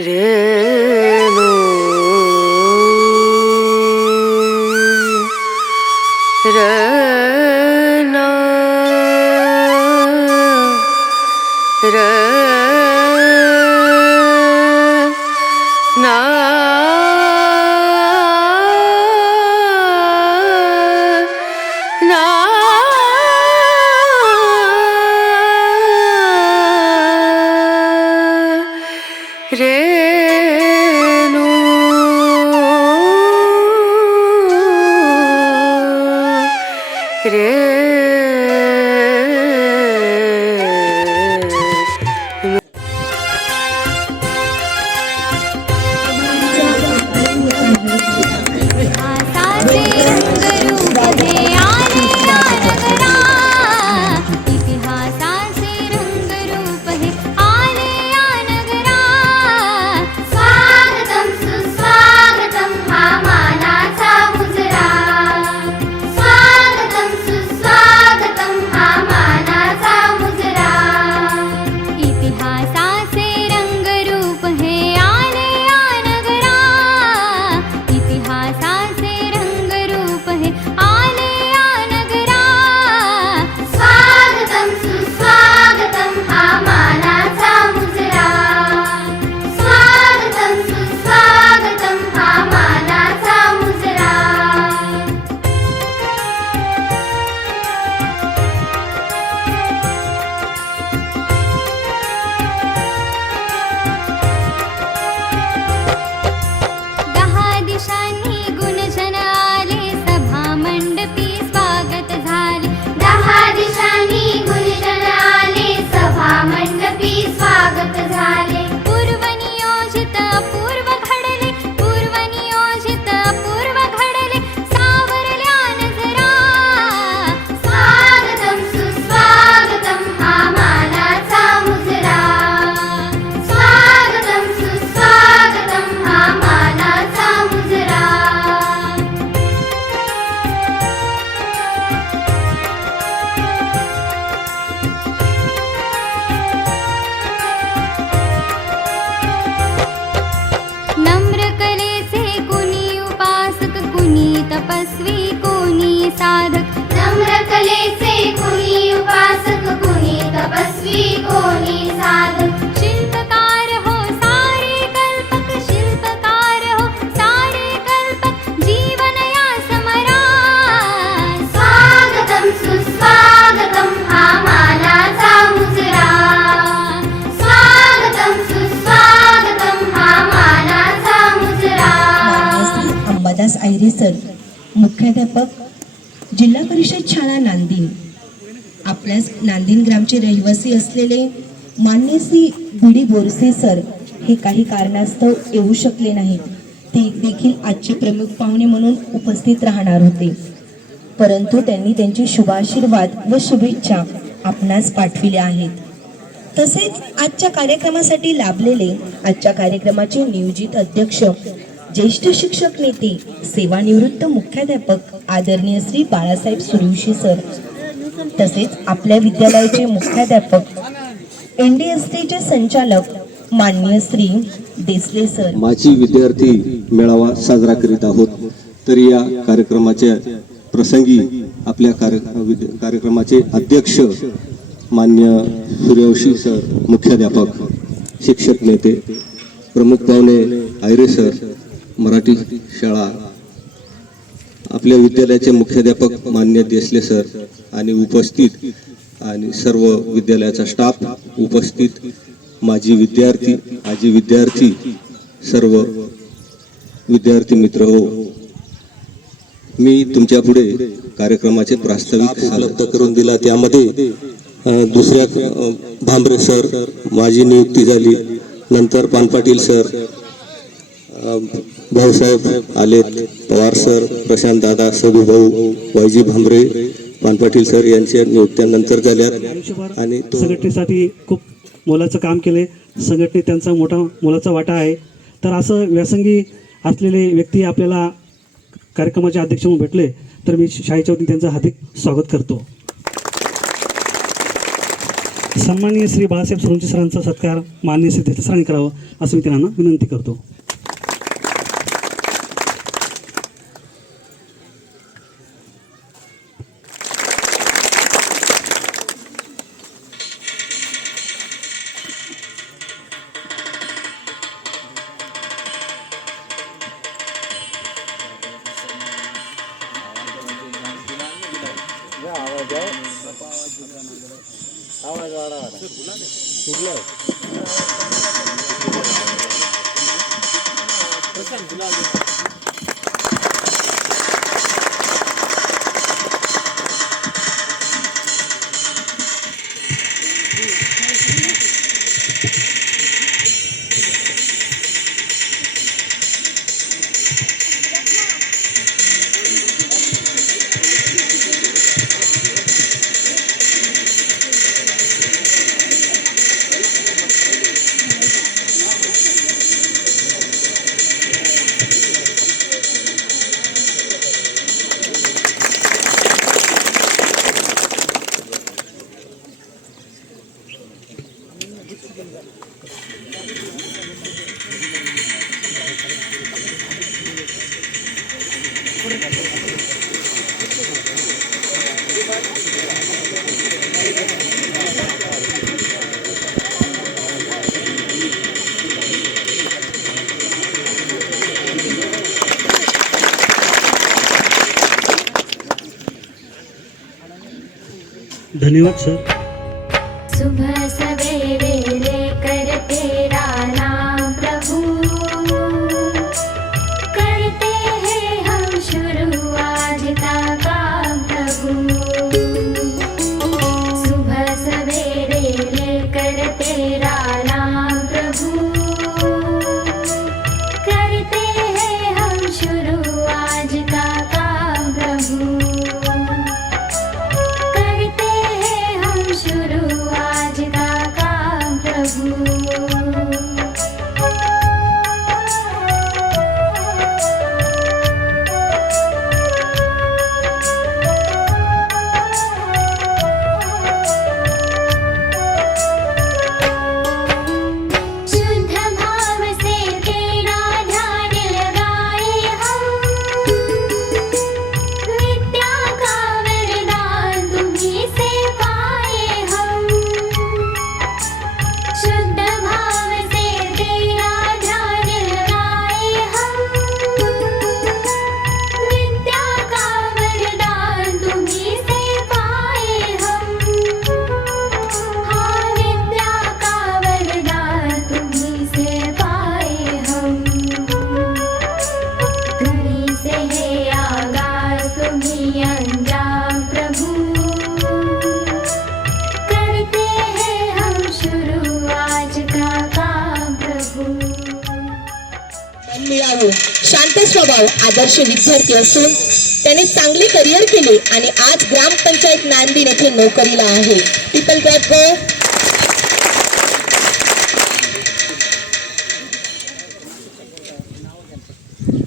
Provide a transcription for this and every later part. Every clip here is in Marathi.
रेणू रना रना ना रेणू रे तपस्वी कोणी साधक, नम्र कलेचे कोणी उपासक, कोणी तपस्वी कोणी साधक, शिल्पकार हो सारे कल्पक, शिल्पकार हो सारे कल्पक, जीवन या समरा स्वागतम सुस्वागतम हा मानाचा मुजरा, स्वागतम सुस्वागतम हा मानाचा मुजरा। अंबादास आयरे सर, मुख्याध्यापक जिल्हा परिषद शाळा नांदिन। आपल्यास नांदिन ग्रामचे रहिवासी असलेले मान्य श्री भिडी बोरसे सर हे काही कारणास्तव येऊ शकले नाहीत। ते देखील आजचे प्रमुख पाहुणे म्हणून उपस्थित राहणार होते, परंतु त्यांनी त्यांचे शुभाशीर्वाद व शुभेच्छा आपणास पाठविल्या आहेत। तसेच आजच्या कार्यक्रमासाठी लाभलेले आजच्या कार्यक्रमाचे नियोजित अध्यक्ष, ज्येष्ठ शिक्षक नेते, सेवानिवृत्त मुख्याध्यापक आदरणीय श्री बाळासाहेब सूर्यवंशी सर, तसेच आपल्या विद्यालयाचे मुख्याध्यापक, NDSTचे संचालक माननीय श्री देसले सर। माजी विद्यार्थी मेळावा साजरा करीत आहोत, तर या कार्यक्रमाच्या प्रसंगी आपल्या कार्यक्रमाचे अध्यक्ष मान्य सूर्यवंशी सर, मुख्याध्यापक, शिक्षक नेते, प्रमुख पाहुणे आयरे सर, मराठी शाळा, आपल्या विद्यालयाचे मुख्याध्यापक मान्य देसले सर आणि उपस्थित आणि सर्व विद्यालयाचा स्टाफ उपस्थित, माजी विद्यार्थी, आजी विद्यार्थी, सर्व विद्यार्थी मित्र हो, मी तुमच्या पुढे कार्यक्रमाचे प्रास्ताविक उपलब्ध करून दिला। त्यामध्ये दुसऱ्या भांबरे सर माझी नियुक्ती झाली, नंतर पानपाटील सर, भाऊसाहेब आलेत, पवार सर, प्रशांत दादा, सदू भाऊ, वायजी भांबरे, पानपाटील सर यांच्या नियुक्त्यानंतर झाल्या आणि संघटनेसाठी खूप मोलाचं काम केले। संघटनेत त्यांचा मोलाचा वाटा आहे। तर असं व्यासंगी असलेले व्यक्ती आपल्याला कार्यक्रमाचे अध्यक्ष म्हणून भेटले, तर मी शाळेच्या वतीने त्यांचं हार्दिक स्वागत करतो। सन्माननीय श्री बाळासाहेब सोनवणे सरांचा सत्कार माननीय श्री देशले सरांनी करावं असं मी त्यांना विनंती करतो. धन्यवाद सर. सुबह सवेरे लेकर तेरा नाम प्रभु, करते हैं हम शुरू आज का काम प्रभु. सुबह सवेरे लेकर तेरा नाम प्रभु, करते हैं हम शुरू आज का काम प्रभु. शुरू आज का काम प्रभु. शुद्ध भाव से तेरा ध्यान लगाए हम, विद्या का वरदान तुम्हीं से पाए हम. शुद्ध भाव से तेरा ध्यान लगाए हम, विद्या का वरदान तुम्हीं से पाए हम. हाँ, विद्या का वरदान तुम्हीं से पाए हम. घड़ी से है आगाज तुम्हीं अंजाम प्रभु, करते हैं हम शुरू आज का काम प्रभु. मिळावं. शांत स्वभाव, आदर्श विद्यार्थी असून त्याने चांगले करिअर केले आणि आज ग्रामपंचायत नांदिन येथे नोकरीला आहे. People club go.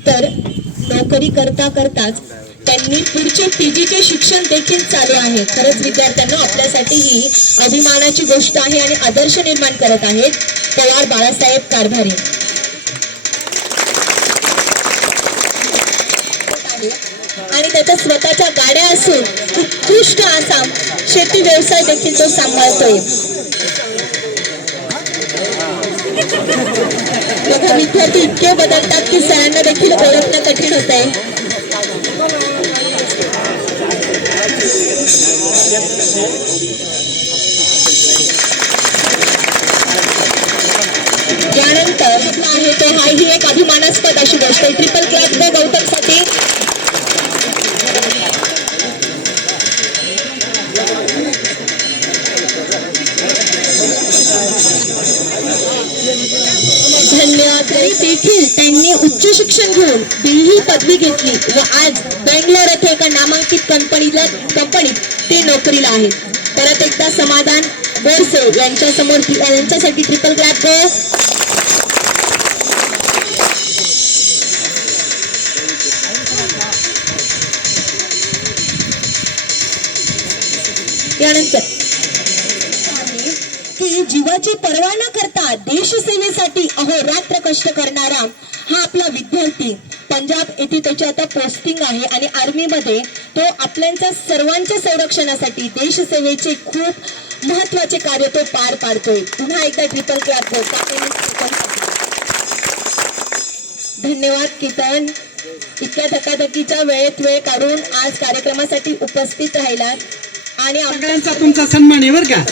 तर नोकरी करता करताच त्यांनी पुढचे पीजीचे शिक्षण देखील चालू आहे. खरंच विद्यार्थ्यांना आपल्यासाठी ही अभिमानाची गोष्ट आहे आणि आदर्श निर्माण करत आहेत पवार बाळासाहेब कारभारी. आणि त्याच्या स्वतःच्या गाड्या असून उत्कृष्ट असा शेती व्यवसाय देखील तो सांभाळतोय. बघा, विद्यार्थी इतके बदलतात की सरांना देखील ओळखणं कठीण होत आहे. यानंतर आहे तो ही एक अभिमानास्पद अशी गोष्ट. ट्रिपल क्लब ग गौतम साठी. धन्यवाद. तरी देखील त्यांनी उच्च शिक्षण घेऊन BE पदवी घेतली व आज बेंगलोर येथे एका नामांकित कंपनीत ते नोकरीला आहेत. परत एकदा समाधान बोरसे यांच्यासाठी ट्रिपल क्लॅप गो. यानंतर जीवाची पर्वा न करता देशसेवेसाठी अहोरात्र कष्ट करणारा हा आपला विद्यार्थी पंजाब येथे त्याची आता पोस्टिंग आहे आणि आर्मीमध्ये तो आपल्याच्या सर्वांच्या संरक्षणासाठी देशसेवेचे खूप महत्वाचे कार्य तो पार पाडतोय. पुन्हा एकदा ट्रिपल क्लॅप धन्यवाद कीर्तन. इतक्या धकाधकीच्या वेळेत वेळ काढून आज कार्यक्रमासाठी उपस्थित राहिलात आणि सगळ्यांचा तुमचा सन्मान आहे बरं का.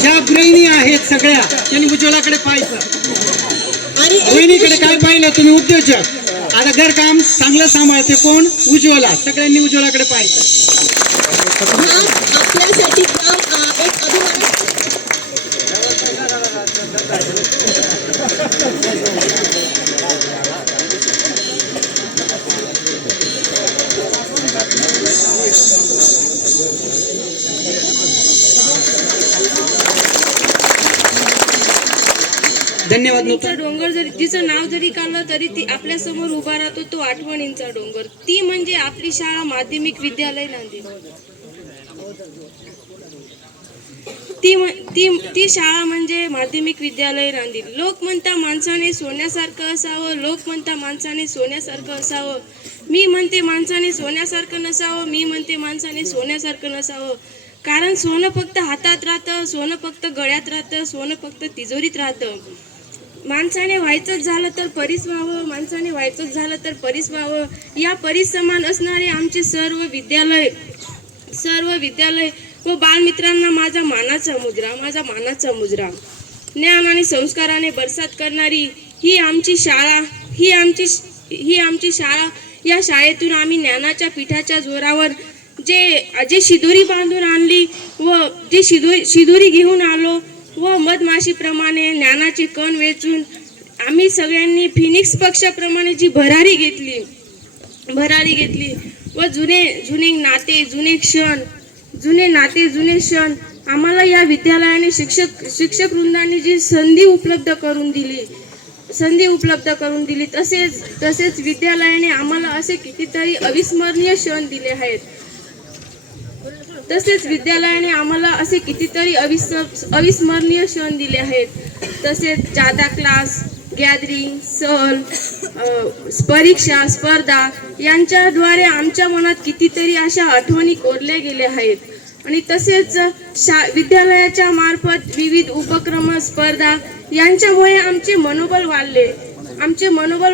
ज्या गृहिणी आहेत सगळ्या त्यांनी उज्ज्वलाकडे पाहायचं. आणि गृहिणीकडे काय पाहिलं तुम्ही? उद्योजक. आता घरकाम चांगलं सांभाळते कोण? उज्ज्वला. सगळ्यांनी उज्ज्वलाकडे पाहायचं. हा आपल्यासाठी काम एक अभिमान. धन्यवाद. तिचं डोंगर जरी तिचं नाव जरी काढलं तरी ती आपल्या समोर उभा राहतो. तो आठवणींचा डोंगर. ती म्हणजे आपली शाळा माध्यमिक विद्यालय नांदेड. ती शाळा म्हणजे माध्यमिक विद्यालय नांदेड. लोक म्हणता माणसाने सोन्यासारखं असावं, लोक म्हणता माणसाने सोन्यासारखं असावं. मी म्हणते माणसाने सोन्यासारखं नसावं, मी म्हणते माणसाने सोन्यासारखं नसावं. कारण सोनं फक्त हातात राहतं, सोनं फक्त गळ्यात राहतं, सोनं फक्त तिजोरीत राहतं. माणसाने व्हायचंच झालं तर परीस व्हावं, माणसाने व्हायचंच झालं तर परीस व्हावं. या परीस समान असणारे आमचे सर्व विद्यालय व बालमित्रांना माझा मानाचा मुजरा. ज्ञान आणि संस्काराने बरसात करणारी ही आमची शाळा. या शाळेतून आम्ही ज्ञानाच्या पीठाच्या जोरावर जे शिदोरी बांधून आणली व जे शिदोरी घेऊन आलो व मधमाशीप्रमाणे ज्ञानाचे कण वेचून आम्ही सगळ्यांनी फिनिक्स पक्षाप्रमाणे जी भरारी घेतली व जुने नाते जुने क्षण आम्हाला या विद्यालयाने शिक्षक वृंदांनी जी संधी उपलब्ध करून दिली तसेच विद्यालयाने आम्हाला असे कितीतरी अविस्मरणीय क्षण दिले आहेत. तसेच जादा क्लास, गॅदरिंग, सहल, परीक्षा, स्पर्धा यांच्याद्वारे आमच्या मनात कितीतरी अशा आठवणी कोरल्या गेल्या आहेत. आणि तसेच विद्यालयाच्या मार्फत विविध उपक्रम, स्पर्धा यांच्यामुळे आमचे मनोबल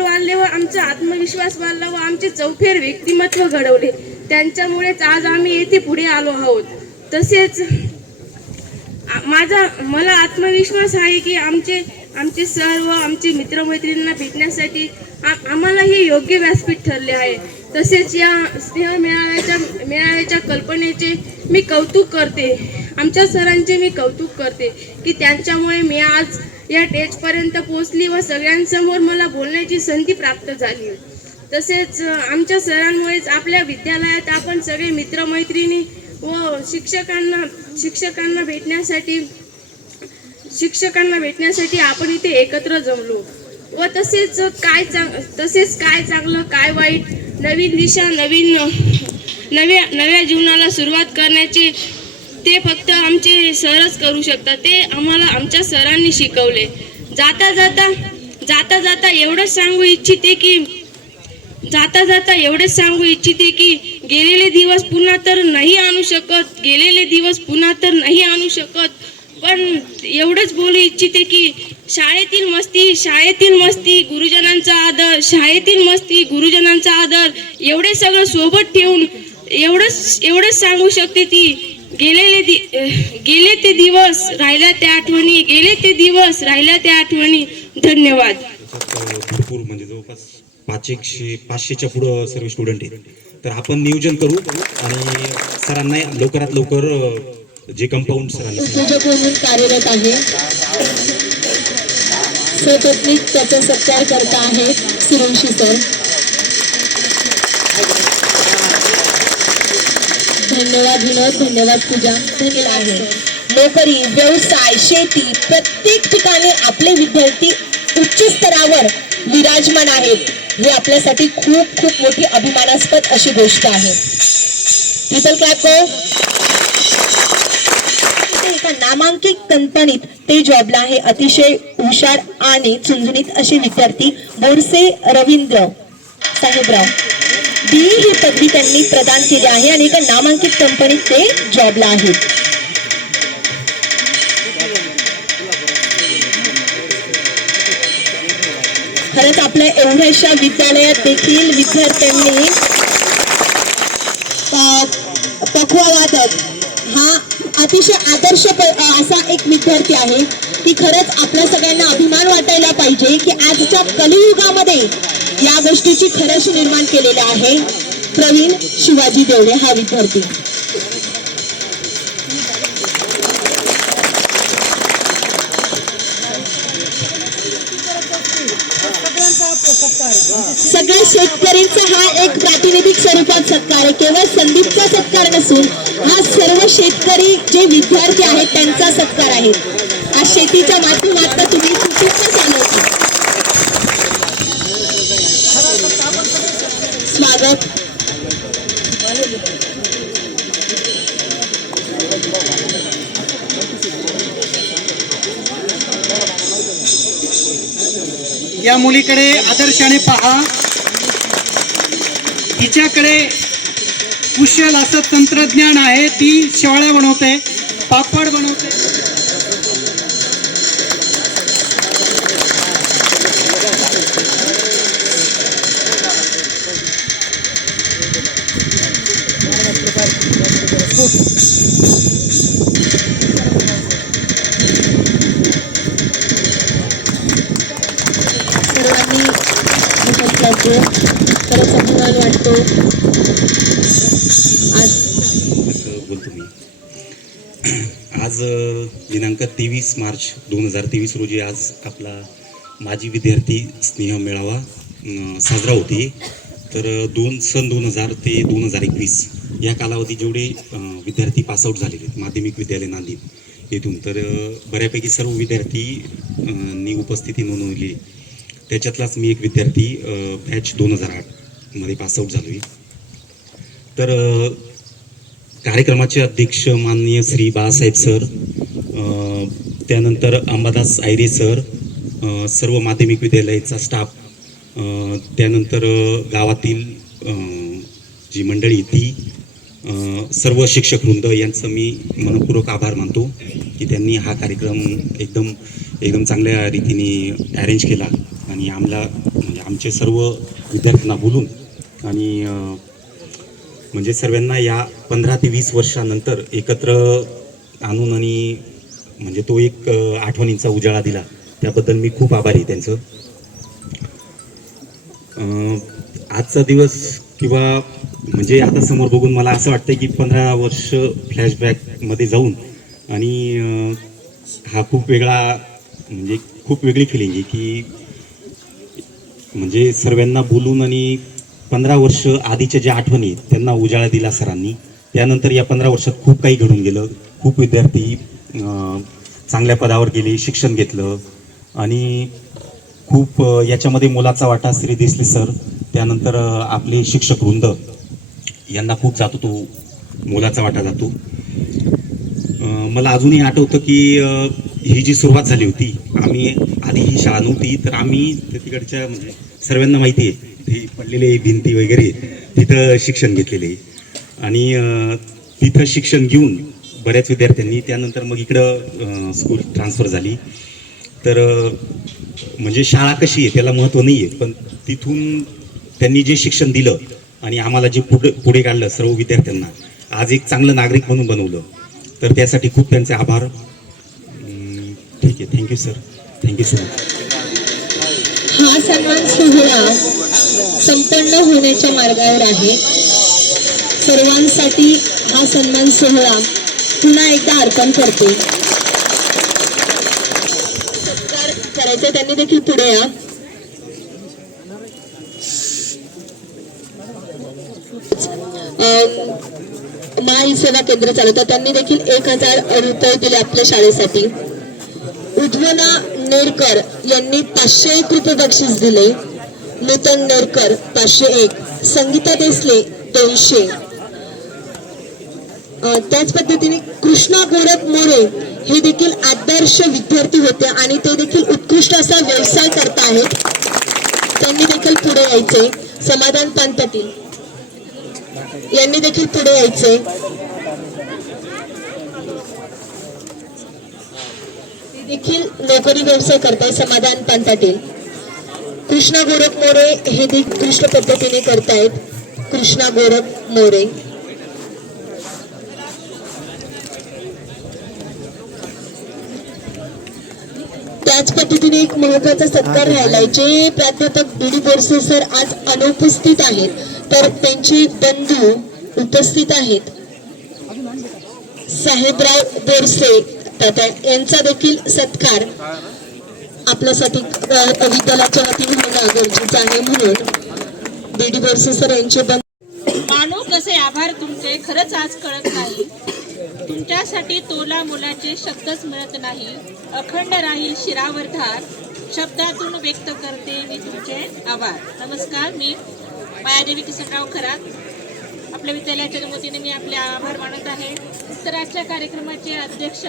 वाढले व आमचा आत्मविश्वास वाढला व आमचे चौफेर व्यक्तिमत्व घडवले. त्यांच्यामुळेच आज आम्ही येथे पुढे आलो आहोत. तसेच मला आत्मविश्वास आहे की आमचे सर्व आमचे मित्रमैत्रिणींना भेटण्यासाठी आम्हाला हे योग्य व्यासपीठ ठरले आहे. तसेच या स्नेह मेळाव्याच्या कल्पनेचे मी कौतुक करते. आमच्या सरांचे मी कौतुक करते की त्यांच्यामुळे मी आज या स्टेजपर्यंत पोहोचली व सगळ्यांसमोर मला बोलण्याची संधी प्राप्त झाली. तसेच आमच्या सरांमुळेच आपल्या विद्यालयात आपण सगळे मित्रमैत्रिणी व शिक्षकांना भेटण्यासाठी आपण इथे एकत्र जमलो व तसेच काय चांगलं काय वाईट, नवीन दिशा, नव्या जीवनाला सुरुवात करण्याचे ते फक्त आमचे सरच करू शकतात. ते आम्हाला आमच्या सरांनी शिकवले. जाता जाता एवढंच सांगू इच्छिते की गेलेले दिवस पुन्हा तर नाही आणू शकत, पण एवढंच बोलू इच्छिते की शाळेतील मस्ती गुरुजनांचा आदर एवढे सगळं सोबत ठेवून एवढंच सांगू शकते की गेले ते दिवस राहिल्या त्या आठवणी. धन्यवाद. भरपूर म्हणजे जवळपास 500च्या पुढं सर्व स्टुडंट आहेत. तर आपण नियोजन करू आणि सरांना लवकरात लवकर जे कंपाऊंड सरांना उद्योजक म्हणून कार्यरत आहे. सपत्नीक त्याचा सत्कार करता आहे सूर्यवंशी सर. धन्यवाद विनोद, धन्यवाद पूजा. धन्यवाद. नोकरी, व्यवसाय, शेती प्रत्येक ठिकाणी आपले विद्यार्थी उच्च स्तरावर विराजमान आहेत. हे आपल्यासाठी खूप खूप मोठी अभिमानास्पद अशी गोष्ट आहे. Triple clap. एका नामांकित कंपनीत ते जॉबला आहे. अतिशय हुशार आणि झुंझुणीत असे विद्यार्थी बोरसे रवींद्र साहेबराव बी ही पदवी त्यांनी प्रदान केली आहे आणि एका नामांकित कंपनीत ते जॉबला आहेत. खरंच आपल्या एवढ्याशा विद्यालयात देखील विद्यार्थ्यांनी पखवा वादक हा अतिशय आदर्श असा एक विद्यार्थी आहे की खरंच आपल्या सगळ्यांना अभिमान वाटायला पाहिजे की आजच्या कलियुगामध्ये या गोष्टीची खरंच निर्माण केलेली आहे. प्रवीण शिवाजी देवडे हा विद्यार्थी. सगळ्या शेतकऱ्यांचा हा एक प्रातिनिधिक स्वरूपात सत्कार आहे. केवळ संदीपचा सत्कार नसून हा सर्व शेतकरी जे विद्यार्थी आहेत त्यांचा सत्कार आहे. आज शेतीच्या माध्यमातून तुम्ही कुटुंब चालवता. स्वागत. या मुलीकडे आदर्शाने पहा. तिच्याकडे कुशल असं तंत्रज्ञान आहे. ती शेवाळ्या बनवते, पापड बनवते. खरंच अभिमान वाटतो. बोलतो मी आज दिनांक 23 मार्च 2023 रोजी आज आपला माजी विद्यार्थी स्नेह मेळावा साजरा होते. तर 2000 ते 2021 या कालावधी जेवढे विद्यार्थी पासआउट झालेले आहेत माध्यमिक विद्यालय नांदेड येथून, तर बऱ्यापैकी सर्व विद्यार्थी उपस्थिती नोंदवली. त्याच्यातलाच मी एक विद्यार्थी बॅच 2008 मध्ये पासआउट झालो आहे. तर कार्यक्रमाचे अध्यक्ष माननीय श्री बाळासाहेब सर, त्यानंतर अंबादास आयरे सर, सर्व माध्यमिक विद्यालयाचा स्टाफ, त्यानंतर गावातील जी मंडळी ती सर्व शिक्षकवृंद यांचं मी मनपूर्वक आभार मानतो की त्यांनी हा कार्यक्रम एकदम चांगल्या रीतीने अरेंज केला आणि म्हणजे आमचे सर्व विद्यार्थ्यांना बोलून आणि म्हणजे सर्वांना या 15 ते 20 वर्षानंतर एकत्र आणून आणि म्हणजे तो एक आठवणींचा उजाळा दिला. त्याबद्दल मी खूप आभारी आहे त्यांचं. आजचा दिवस किंवा म्हणजे आता समोर बघून मला असं वाटतं की 15 वर्ष फ्लॅशबॅकमध्ये जाऊन आणि हा खूप वेगळी फिलिंग आहे की म्हणजे सर्वांना बोलून आणि 15 वर्ष आधीच्या ज्या आठवणी आहेत त्यांना उजाळा दिला सरांनी. त्यानंतर या 15 वर्षात खूप काही घडून गेलं. खूप विद्यार्थी चांगल्या पदावर गेले, शिक्षण घेतलं आणि खूप याच्यामध्ये मोलाचा वाटा श्री देसले सर, त्यानंतर आपले शिक्षक वृंद यांना खूप जातो, तो मोलाचा वाटा जातो. मला अजूनही आठवतं की ही जी सुरुवात झाली होती, आम्ही आधी ही शाळा नव्हती तर आम्ही तिकडच्या म्हणजे सर्वांना माहिती आहे ते पडलेले भिंती वगैरे तिथं शिक्षण घेतलेले आणि तिथं शिक्षण घेऊन बऱ्याच विद्यार्थ्यांनी त्यानंतर मग इकडं स्कूल ट्रान्सफर झाली. तर म्हणजे शाळा कशी आहे त्याला महत्त्व नाही आहे, पण तिथून त्यांनी जे शिक्षण दिलं आणि आम्हाला जे पुढे काढलं सर्व विद्यार्थ्यांना, आज एक चांगलं नागरिक म्हणून बनवलं. तर त्यासाठी खूप त्यांचे आभार. ठीक आहे, thank you sir, thank you so much. हा सन्मान सोहळा संपन्न होण्याच्या मार्गावर आहे. सर्वांसाठी हा सन्मान सोहळा पुन्हा एकदा अर्पण करते. सत्कार करायचा त्यांनी देखील पुढे या. महाई सेवा केंद्र चालवतात त्यांनी देखील 1000 रुपये दिले आपल्या शाळेसाठी. उज्ज्वला नेरकर यांनी 501 रुपये बक्षीस दिले. नूतन नेरकर 501, संगीता देसले 200. त्याच पद्धतीने कृष्णा गोरख मोरे हे देखील आदर्श विद्यार्थी होते आणि ते देखील उत्कृष्ट असा व्यवसाय करत आहेत. त्यांनी देखील पुढे यायचे. समाधान पानपाटील यांनी देखील पुढे यायचे. ते देखील नोकरी व्यवसाय करताय. समाधान पानपाटील. कृष्णा गोरख मोरे हे देखील उत्कृष्ट पद्धतीने करतायत. कृष्णा गोरख मोरे. त्याच पद्धतीने एक महत्वाचा सत्कार राहिलाय. जे प्राध्यापक बी.डी. बोरसे सर आज अनुपस्थित आहेत, तर त्यांचे बंधू उपस्थित आहेत. साहेबराव बोरसे तात्या यांचा देखील सत्कार आपल्यासाठी विद्यालयाच्या वतीने होणं गरजेचं आहे. म्हणून बी.डी. बोरसे सर यांचे बंधू. मानू कसे आभार तुमचे खरंच आज कळत नाही. तुमच्यासाठी तोला मुलाचे शब्दच मिळत नाही. अखंड राहील शिरावर धार, शब्दातून व्यक्त करते मी तुमचे आभार. नमस्कार, मी मायादेवी किसनराव खरात. आपल्या विद्यालयाच्या वतीने मी आपले आभार मानत आहे. तर आजच्या कार्यक्रमाचे अध्यक्ष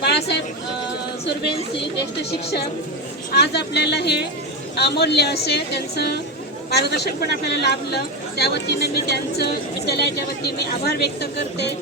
बाळासाहेब सुरवेंसी, ज्येष्ठ शिक्षक, आज आपल्याला हे अमूल्य असे त्यांचं मार्गदर्शन पण आपल्याला लाभलं. त्या वतीने मी त्यांचं विद्यालयाच्या वतीने आभार व्यक्त करते.